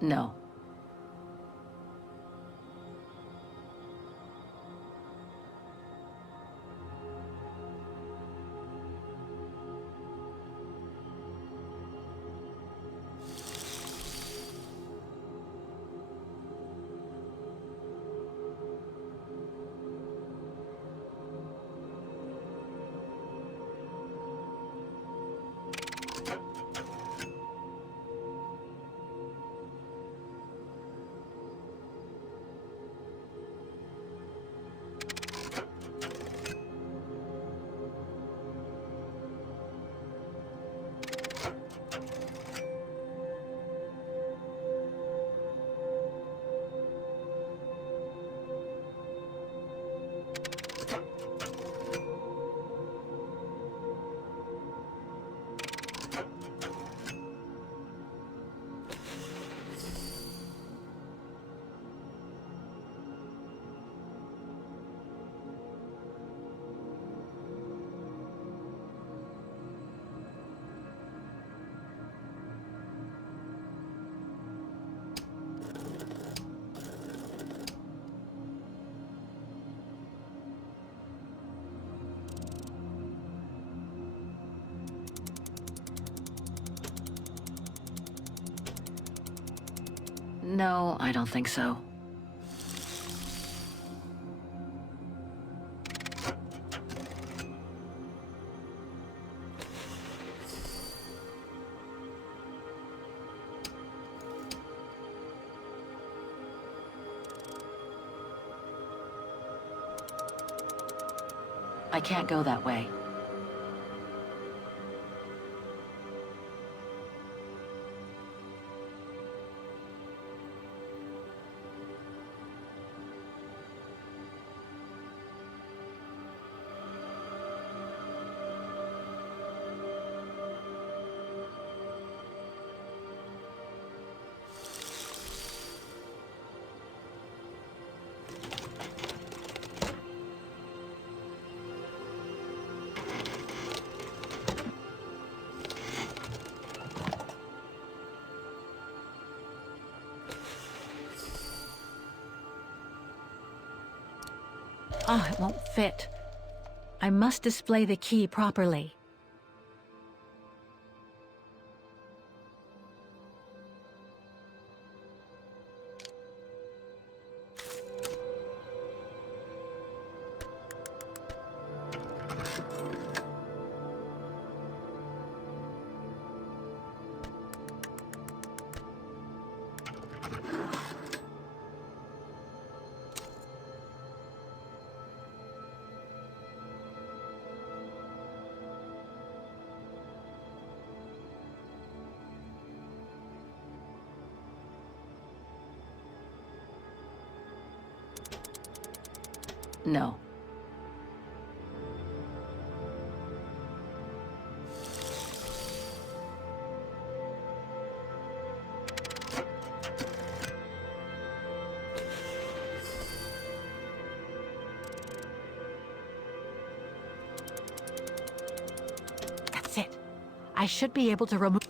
No. No, I don't think so. I can't go that way. Oh, it won't fit. I must display the key properly. No. That's it. I should be able to remove...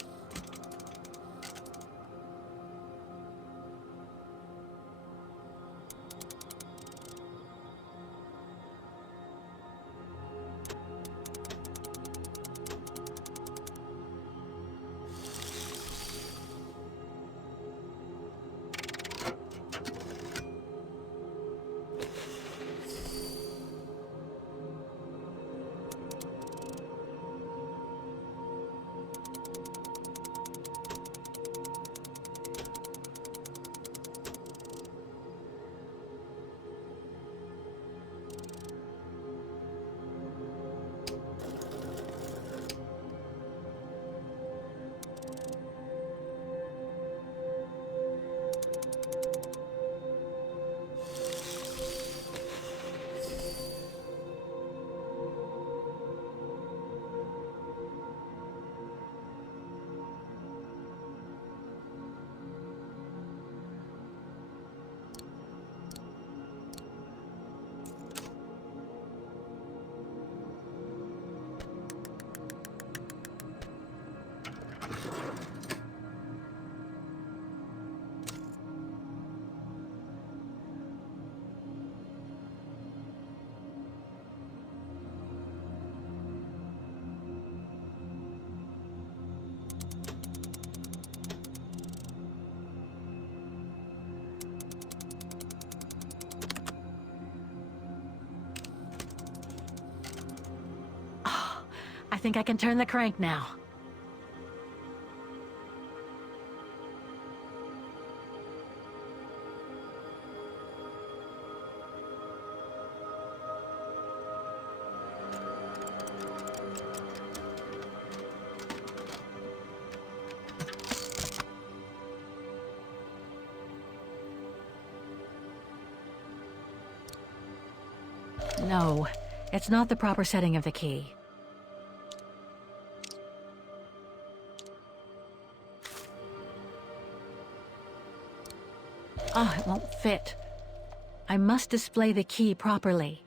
think I can turn the crank now. No, it's not the proper setting of the key. Ah, it won't fit. I must display the key properly.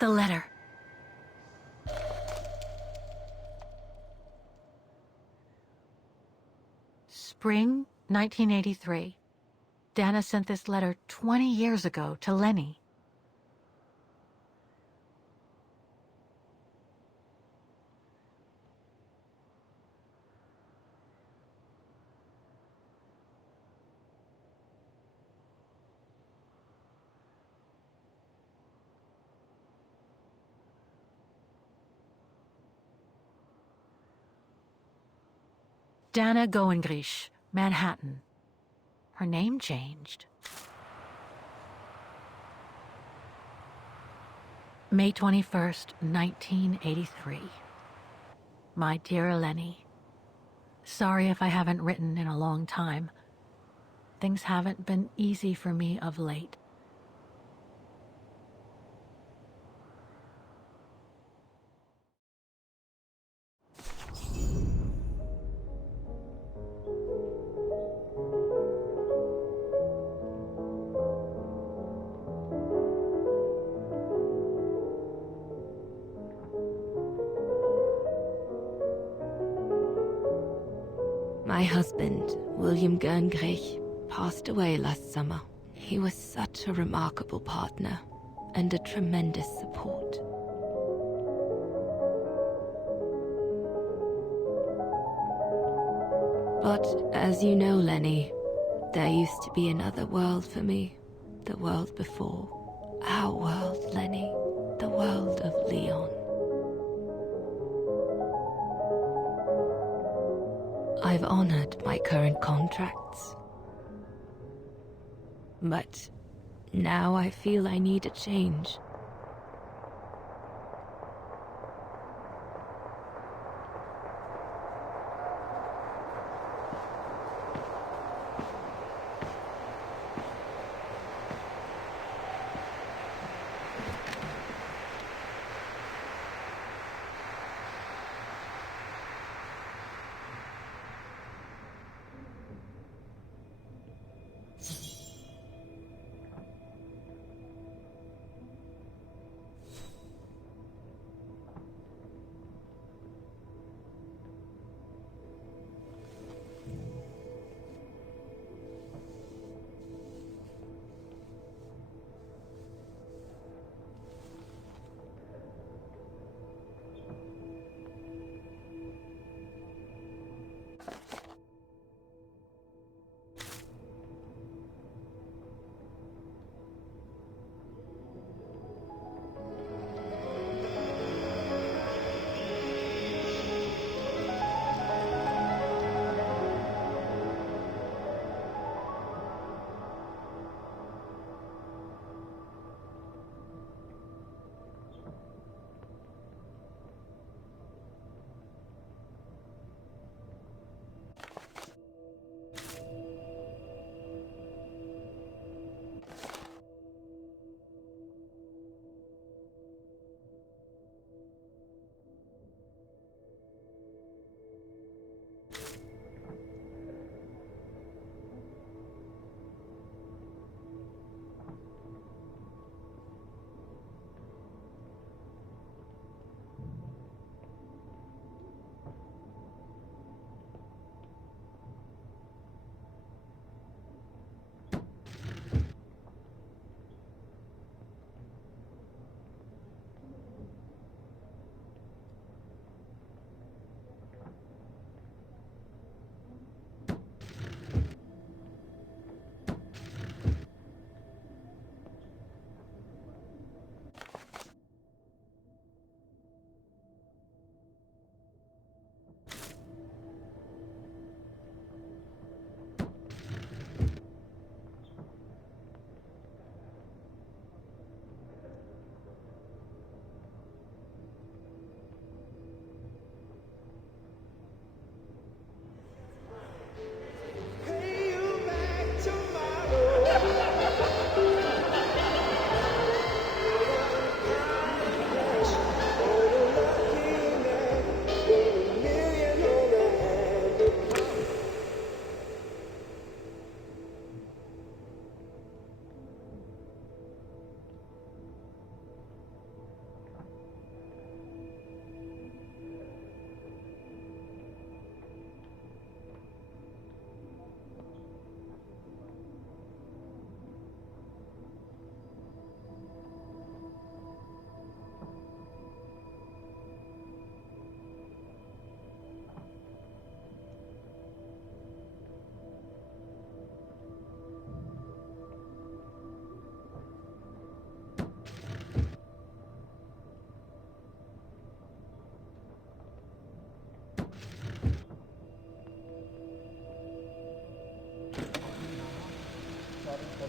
The letter. Spring 1983. Dana sent this letter 20 years ago to Lenny. Dana Goengrish, Manhattan. Her name changed. May 21st, 1983. My dear Lenny, sorry if I haven't written in a long time. Things haven't been easy for me of late. My husband, William Gerngrich, passed away last summer. He was such a remarkable partner and a tremendous support. But as you know, Lenny, there used to be another world for me. The world before. Our world, Lenny. The world of Leon. I've honored my current contracts. But now I feel I need a change.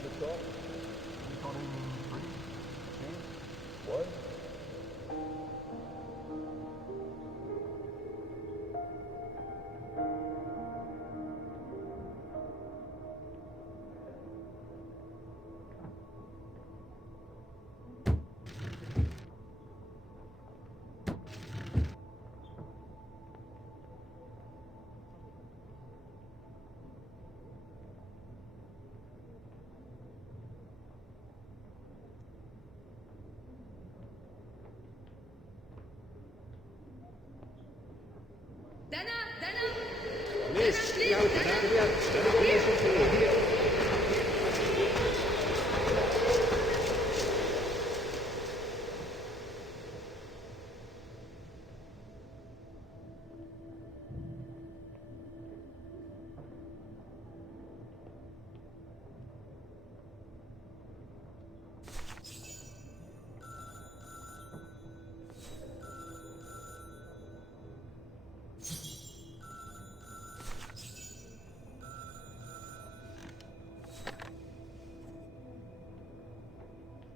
the top. You told him 3, 2, 1.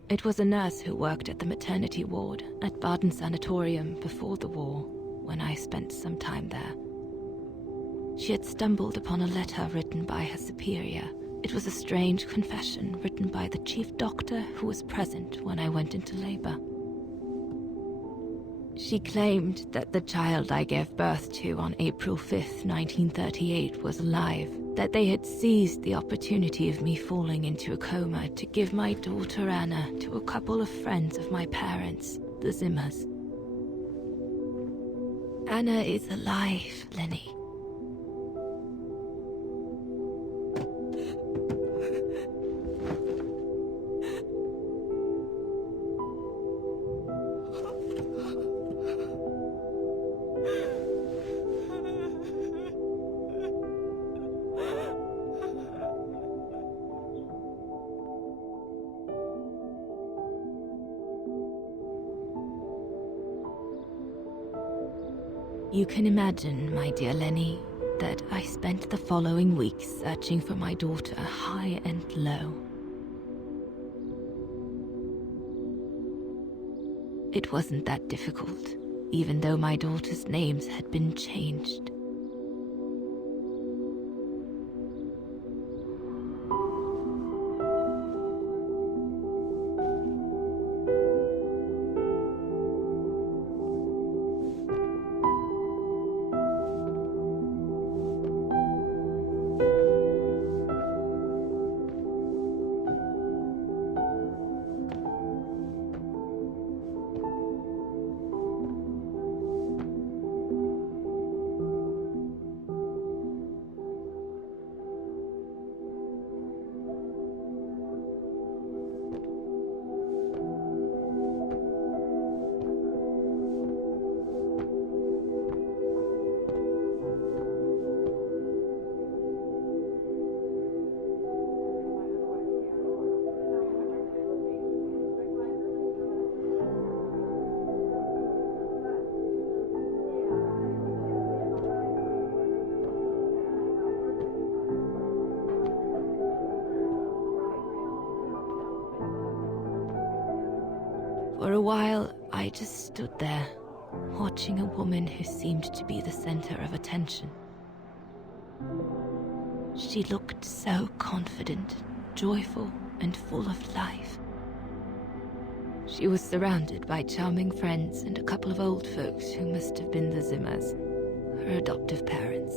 It was a nurse who worked at the maternity ward at Baden Sanatorium before the war, when I spent some time there. She had stumbled upon a letter written by her superior. It was a strange confession written by the chief doctor who was present when I went into labor. She claimed that the child I gave birth to on April 5th, 1938 was alive, that they had seized the opportunity of me falling into a coma to give my daughter Anna to a couple of friends of my parents, the Zimmers. Anna is alive, Lenny. You can imagine, my dear Lenny, that I spent the following weeks searching for my daughter high and low. It wasn't that difficult, even though my daughter's names had been changed. For a while, I just stood there, watching a woman who seemed to be the center of attention. She looked so confident, joyful, and full of life. She was surrounded by charming friends and a couple of old folks who must have been the Zimmers, her adoptive parents.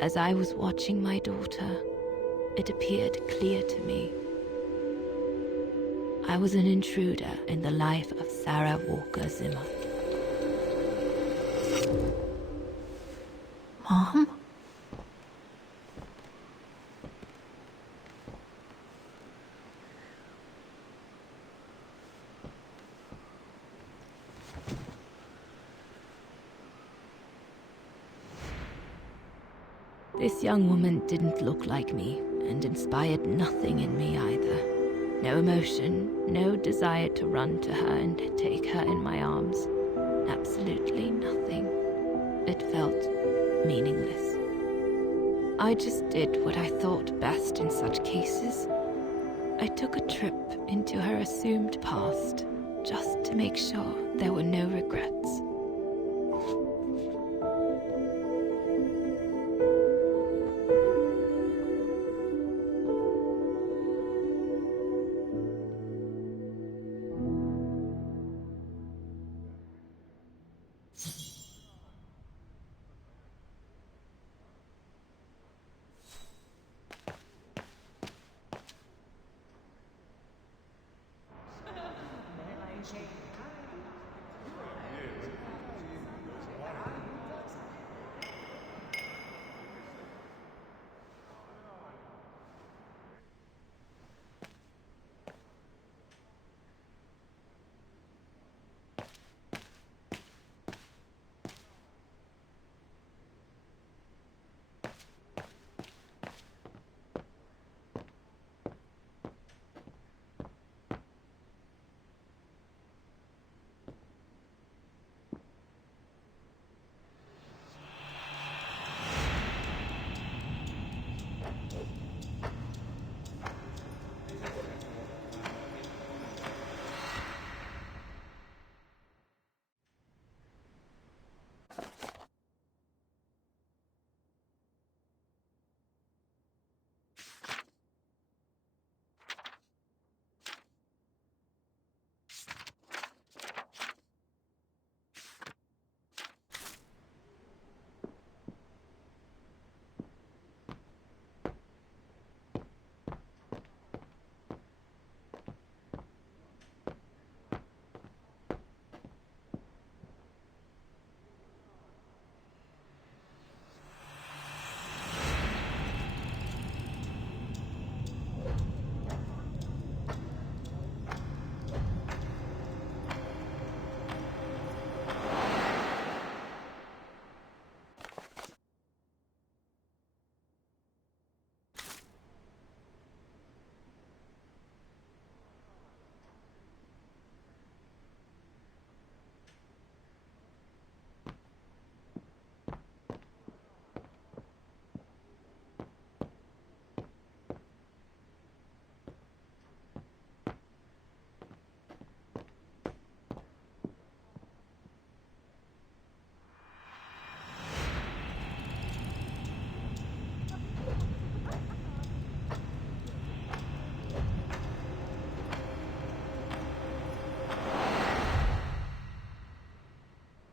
As I was watching my daughter, it appeared clear to me. I was an intruder in the life of Sarah Walker Zimmer. Mom? This young woman didn't look like me and inspired nothing in me either. No emotion, no desire to run to her and take her in my arms. Absolutely nothing. It felt meaningless. I just did what I thought best in such cases. I took a trip into her assumed past, just to make sure there were no regrets.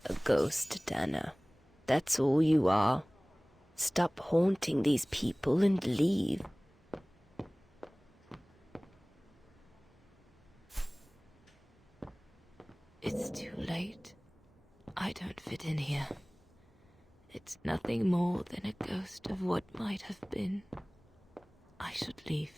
A ghost, Dana. That's all you are. Stop haunting these people and leave. It's too late. I don't fit in here. It's nothing more than a ghost of what might have been. I should leave.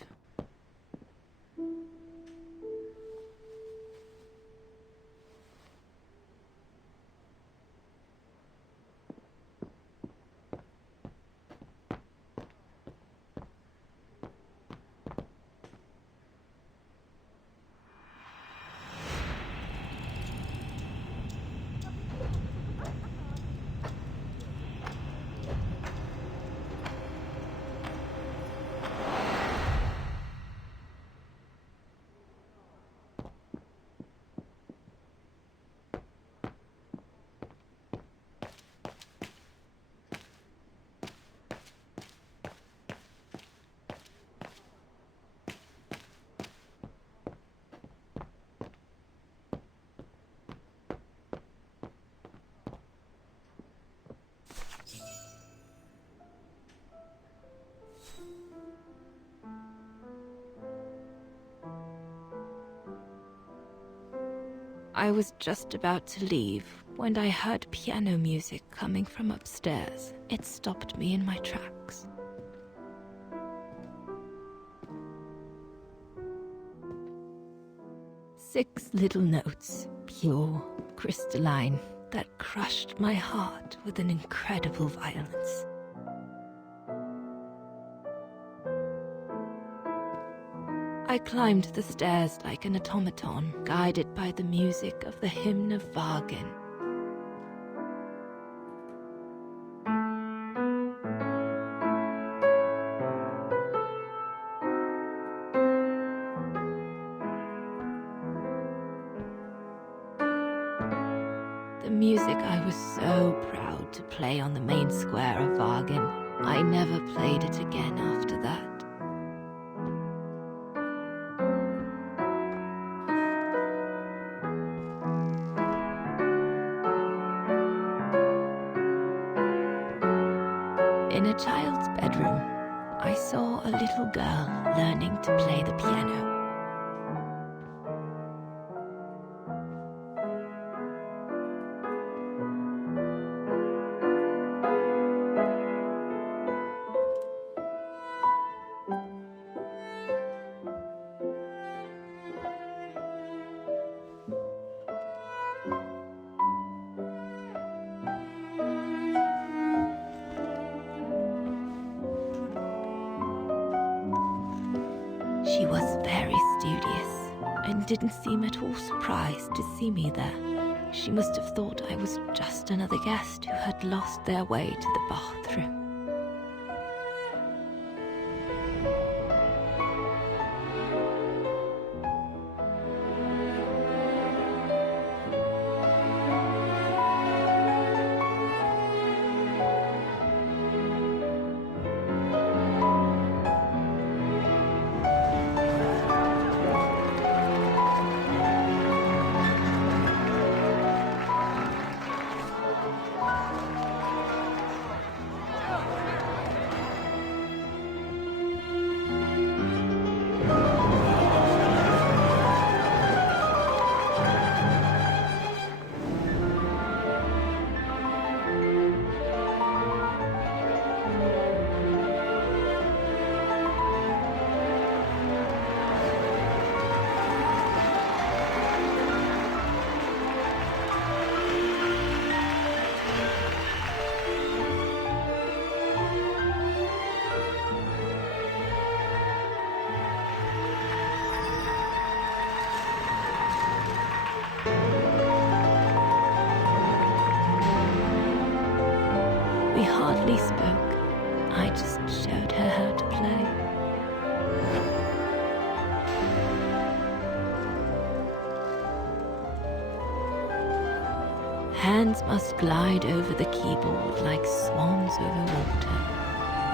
I was just about to leave when I heard piano music coming from upstairs. It stopped me in my tracks. Six little notes, pure, crystalline, that crushed my heart with an incredible violence. I climbed the stairs like an automaton, guided by the music of the hymn of Vargin. The music I was so proud to play on the main square of Vargin. I never played it again after that. In a child's bedroom, I saw a little girl learning to play the piano. She was very studious and didn't seem at all surprised to see me there. She must have thought I was just another guest who had lost their way to the bathroom. We hardly spoke. I just showed her how to play. Hands must glide over the keyboard like swans over water.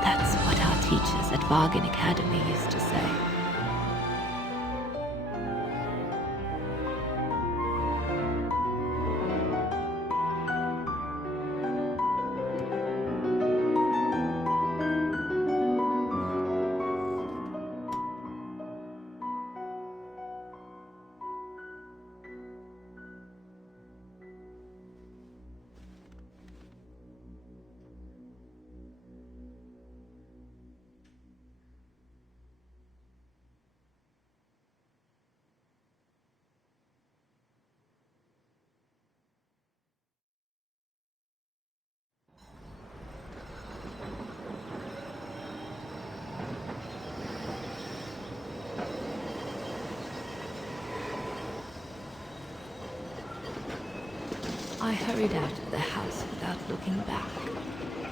That's what our teachers at Vargin Academy used to say. I hurried out of the house without looking back,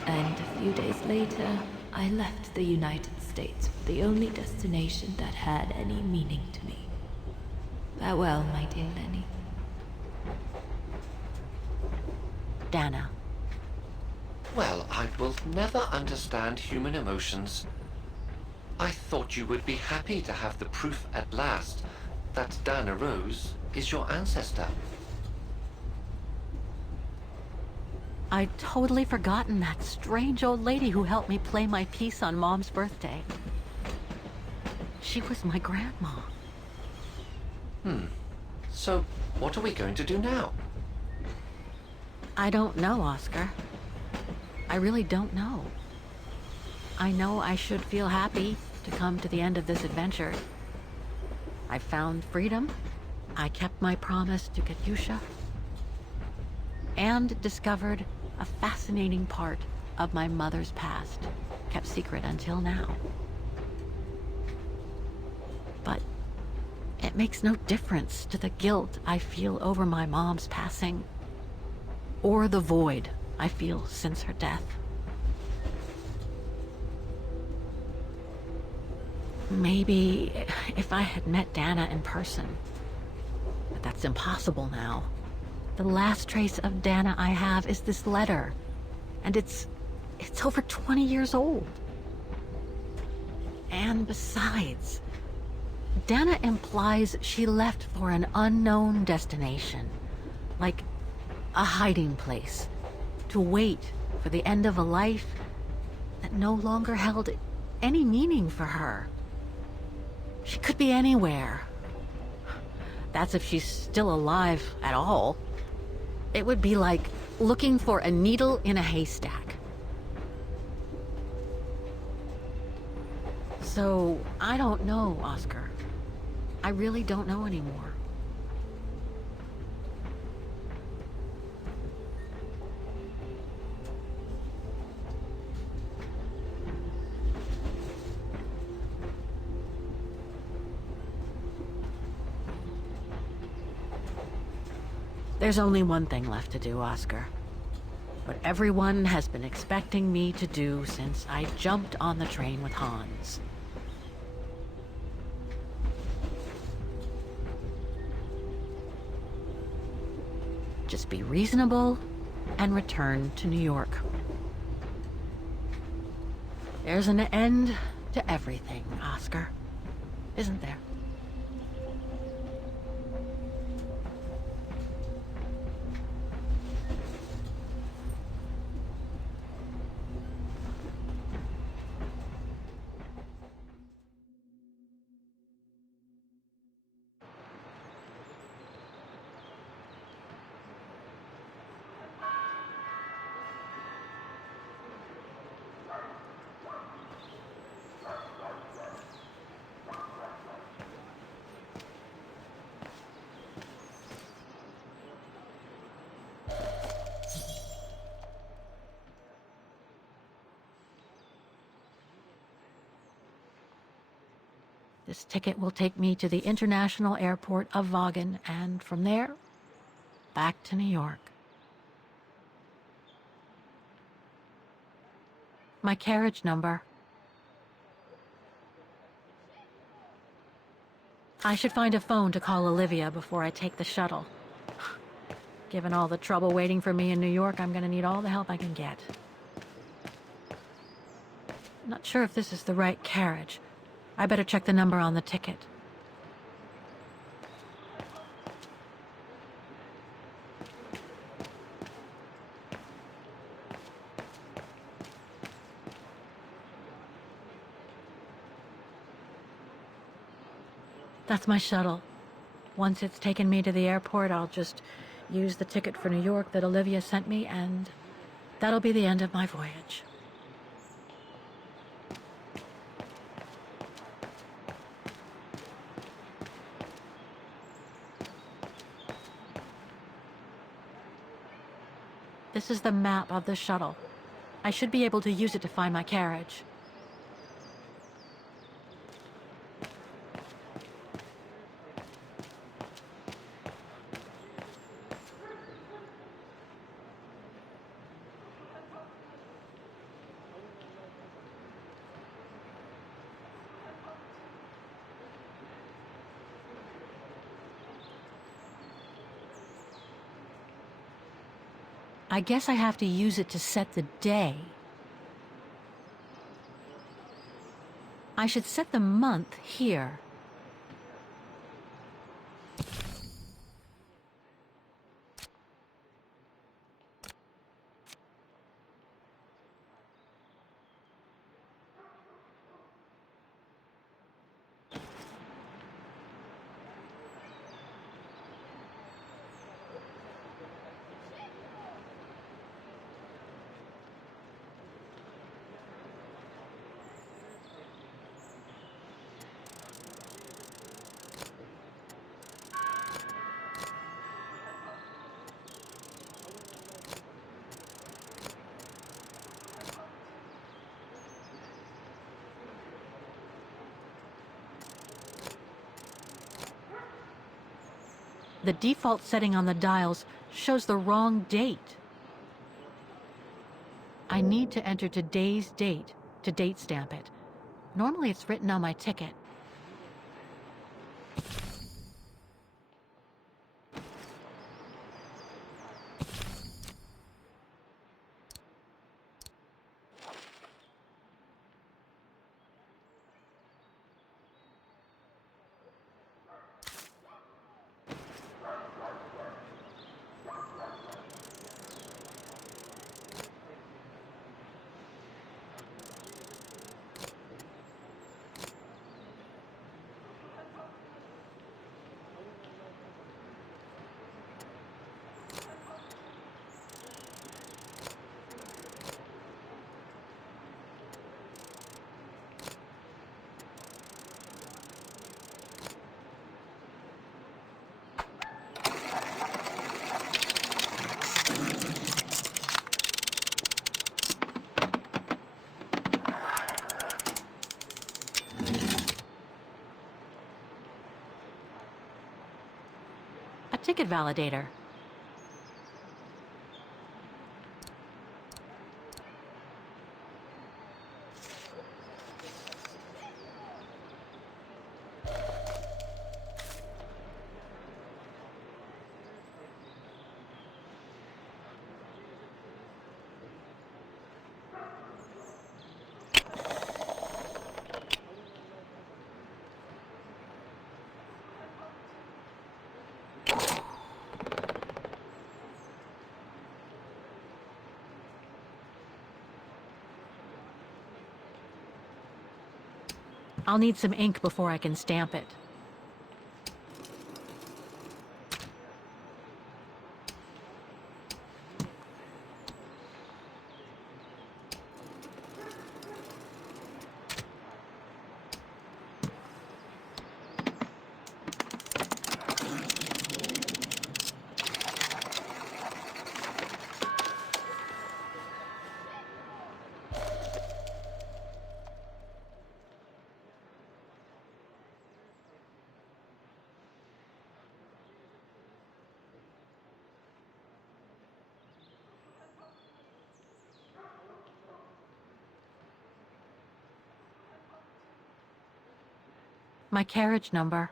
and a few days later, I left the United States for the only destination that had any meaning to me. Farewell, my dear Lenny. Dana. Well, I will never understand human emotions. I thought you would be happy to have the proof at last that Dana Rose is your ancestor. I'd totally forgotten that strange old lady who helped me play my piece on Mom's birthday. She was my grandma. So, what are we going to do now? I don't know, Oscar. I really don't know. I know I should feel happy to come to the end of this adventure. I found freedom. I kept my promise to Katyusha. And discovered a fascinating part of my mother's past, kept secret until now. But it makes no difference to the guilt I feel over my mom's passing, or the void I feel since her death. Maybe if I had met Dana in person, but that's impossible now. The last trace of Dana I have is this letter, and it's over 20 years old. And besides, Dana implies she left for an unknown destination, like a hiding place, to wait for the end of a life that no longer held any meaning for her. She could be anywhere. That's if she's still alive at all. It would be like looking for a needle in a haystack. So, I don't know, Oscar. I really don't know anymore. There's only one thing left to do, Oscar. What everyone has been expecting me to do since I jumped on the train with Hans. Just be reasonable and return to New York. There's an end to everything, Oscar. Isn't there? This ticket will take me to the international airport of Vaughan, and from there, back to New York. My carriage number. I should find a phone to call Olivia before I take the shuttle. Given all the trouble waiting for me in New York, I'm gonna need all the help I can get. I'm not sure if this is the right carriage. I better check the number on the ticket. That's my shuttle. Once it's taken me to the airport, I'll just use the ticket for New York that Olivia sent me, and that'll be the end of my voyage. This is the map of the shuttle. I should be able to use it to find my carriage. I guess I have to use it to set the day. I should set the month here. The default setting on the dials shows the wrong date. I need to enter today's date to date stamp it. Normally it's written on my ticket. A ticket validator. I'll need some ink before I can stamp it. My carriage number.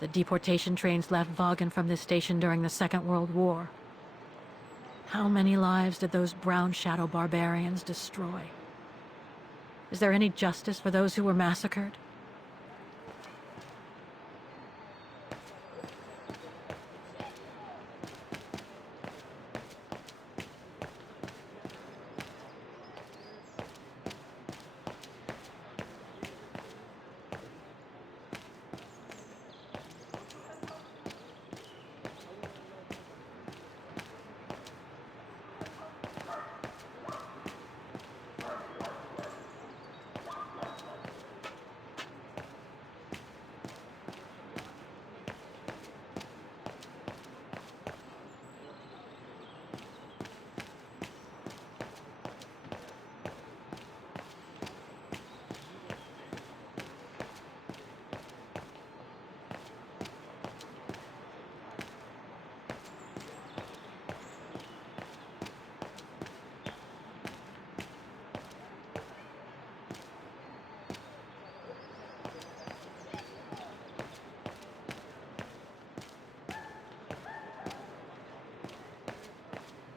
The deportation trains left Vaughan from this station during the Second World War. How many lives did those brown shadow barbarians destroy? Is there any justice for those who were massacred?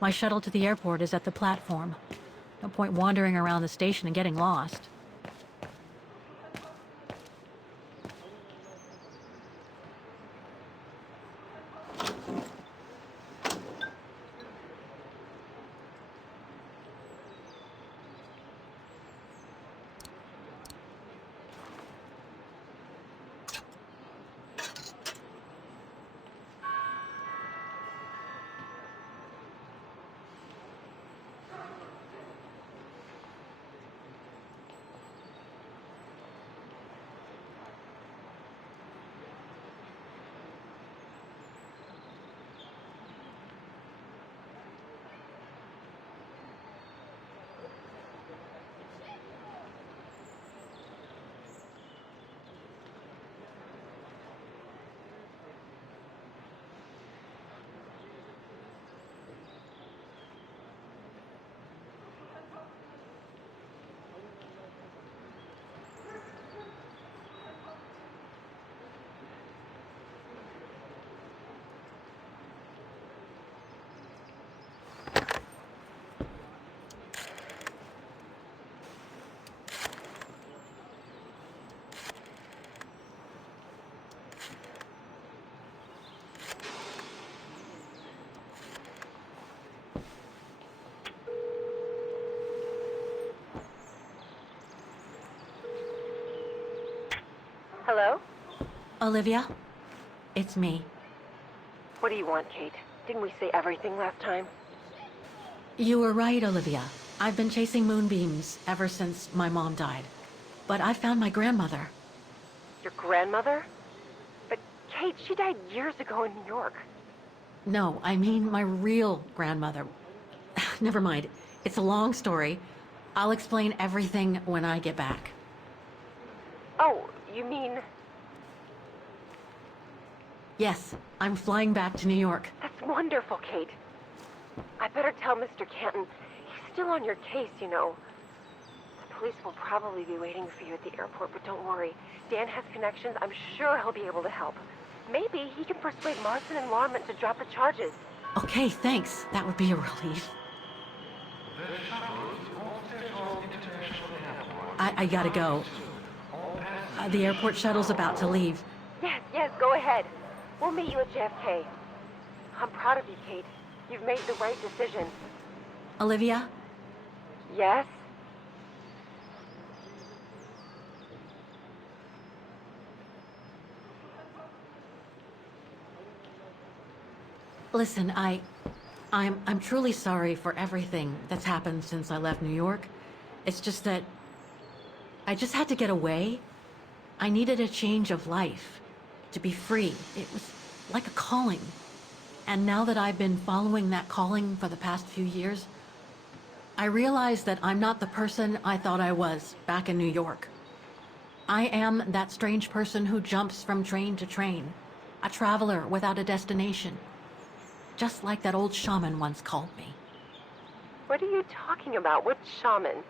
My shuttle to the airport is at the platform. No point wandering around the station and getting lost. Hello? Olivia? It's me. What do you want, Kate? Didn't we say everything last time? You were right, Olivia. I've been chasing moonbeams ever since my mom died. But I found my grandmother. Your grandmother? But, Kate, she died years ago in New York. No, I mean my real grandmother. Never mind. It's a long story. I'll explain everything when I get back. Oh, you mean... Yes, I'm flying back to New York. That's wonderful, Kate. I better tell Mr. Canton. He's still on your case, you know. The police will probably be waiting for you at the airport, but don't worry. Dan has connections. I'm sure he'll be able to help. Maybe he can persuade Marston and Lorman to drop the charges. Okay, thanks. That would be a relief. I gotta go. The airport shuttle's about to leave. Yes, go ahead. We'll meet you at JFK. I'm proud of you, Kate. You've made the right decision. Olivia? Yes? Listen, I'm truly sorry for everything that's happened since I left New York. It's just that I just had to get away. I needed a change of life, to be free. It was like a calling. And now that I've been following that calling for the past few years, I realize that I'm not the person I thought I was back in New York. I am that strange person who jumps from train to train, a traveler without a destination. Just like that old shaman once called me. What are you talking about? Which shaman?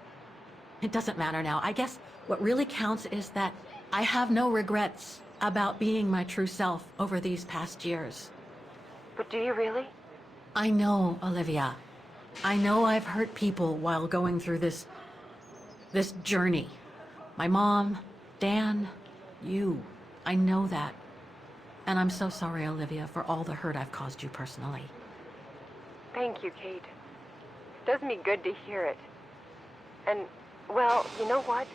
It doesn't matter now. I guess what really counts is that I have no regrets about being my true self over these past years. But do you really? I know, Olivia. I know I've hurt people while going through this journey. My mom, Dan, you. I know that. And I'm so sorry, Olivia, for all the hurt I've caused you personally. Thank you, Kate. It does me good to hear it. And, well, you know what?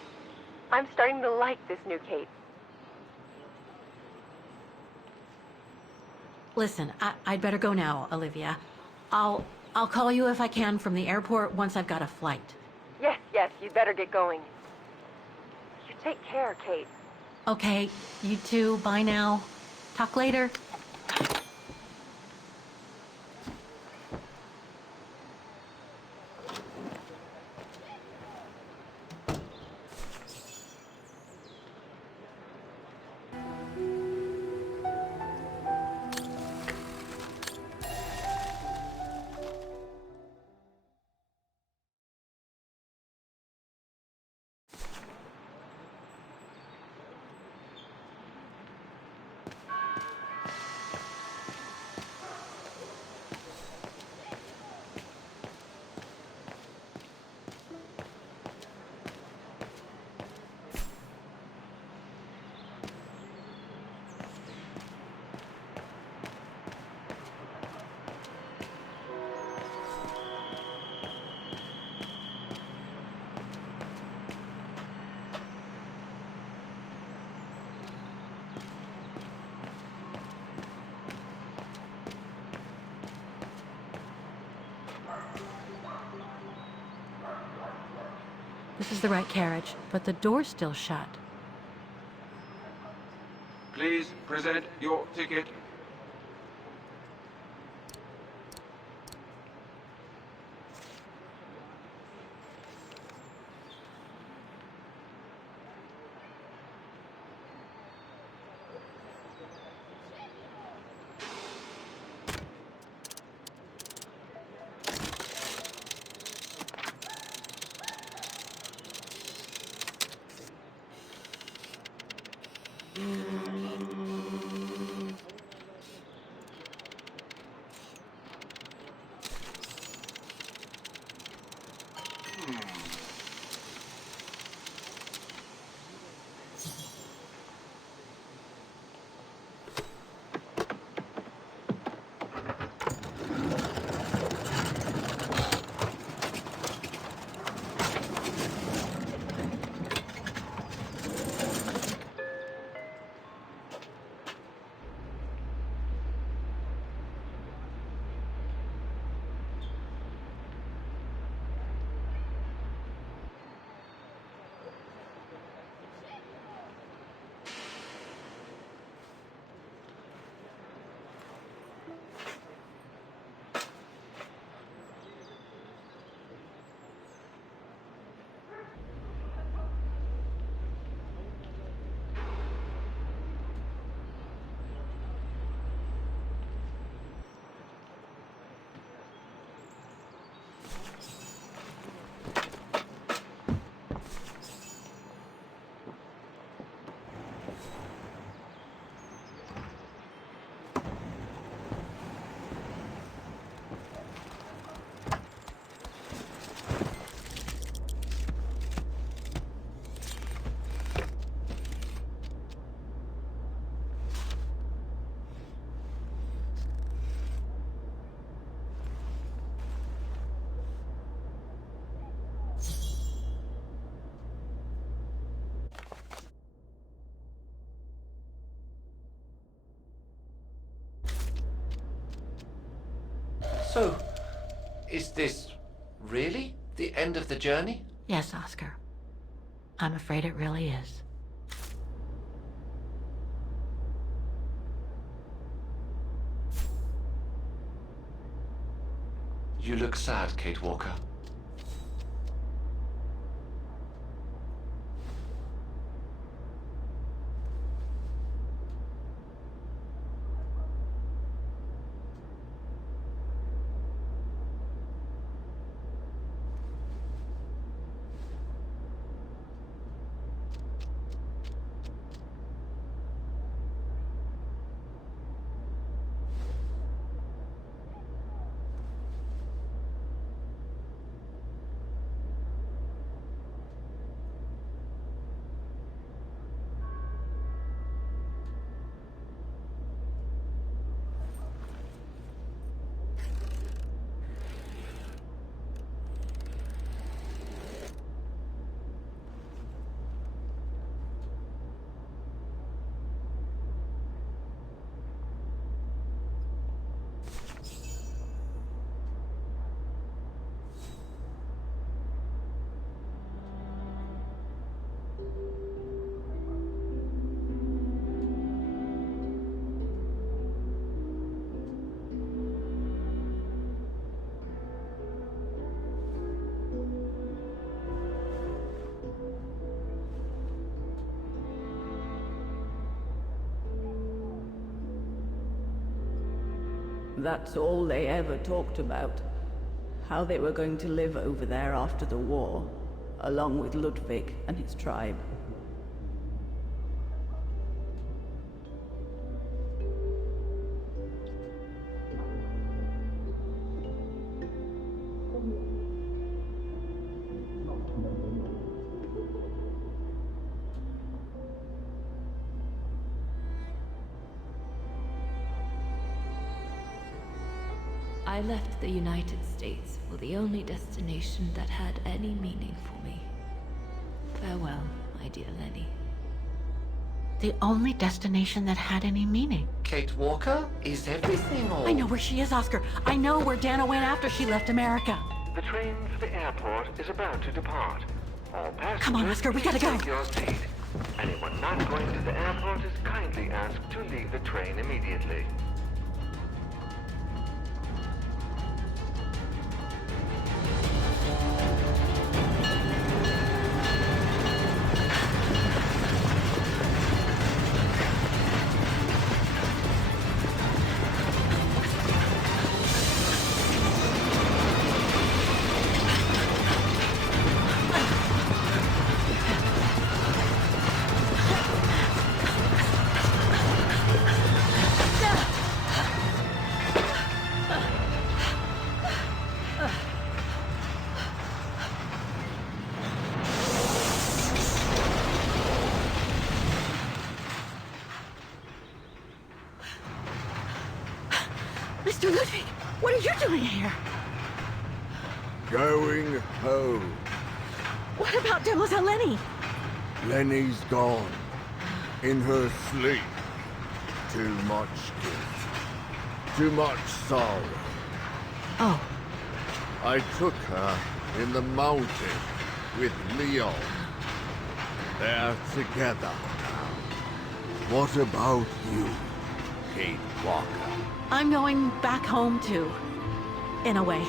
I'm starting to like this new Kate. Listen, I'd better go now, Olivia. I'll call you if I can from the airport once I've got a flight. Yes, you'd better get going. You take care, Kate. Okay, you too. Bye now. Talk later. This is the right carriage, but the door's still shut. Please present your ticket. So, is this really the end of the journey? Yes, Oscar. I'm afraid it really is. You look sad, Kate Walker. That's all they ever talked about. How they were going to live over there after the war, along with Ludwig and his tribe. I left the United States for the only destination that had any meaning for me. Farewell, my dear Lenny. The only destination that had any meaning. Kate Walker? Is everything all... I know where she is, Oscar. I know where Dana went after she left America. The train for the airport is about to depart. All passengers, Come on, Oscar, we gotta go. take your seat. Anyone not going to the airport is kindly asked to leave the train immediately. Mr. Ludwig, what are you doing here? Going home. What about Demoiselle Lenny? Lenny's gone. In her sleep. Too much guilt. Too much sorrow. Oh, I took her in the mountain with Leon. They're together now. What about you, Kate Walker? I'm going back home too. In a way.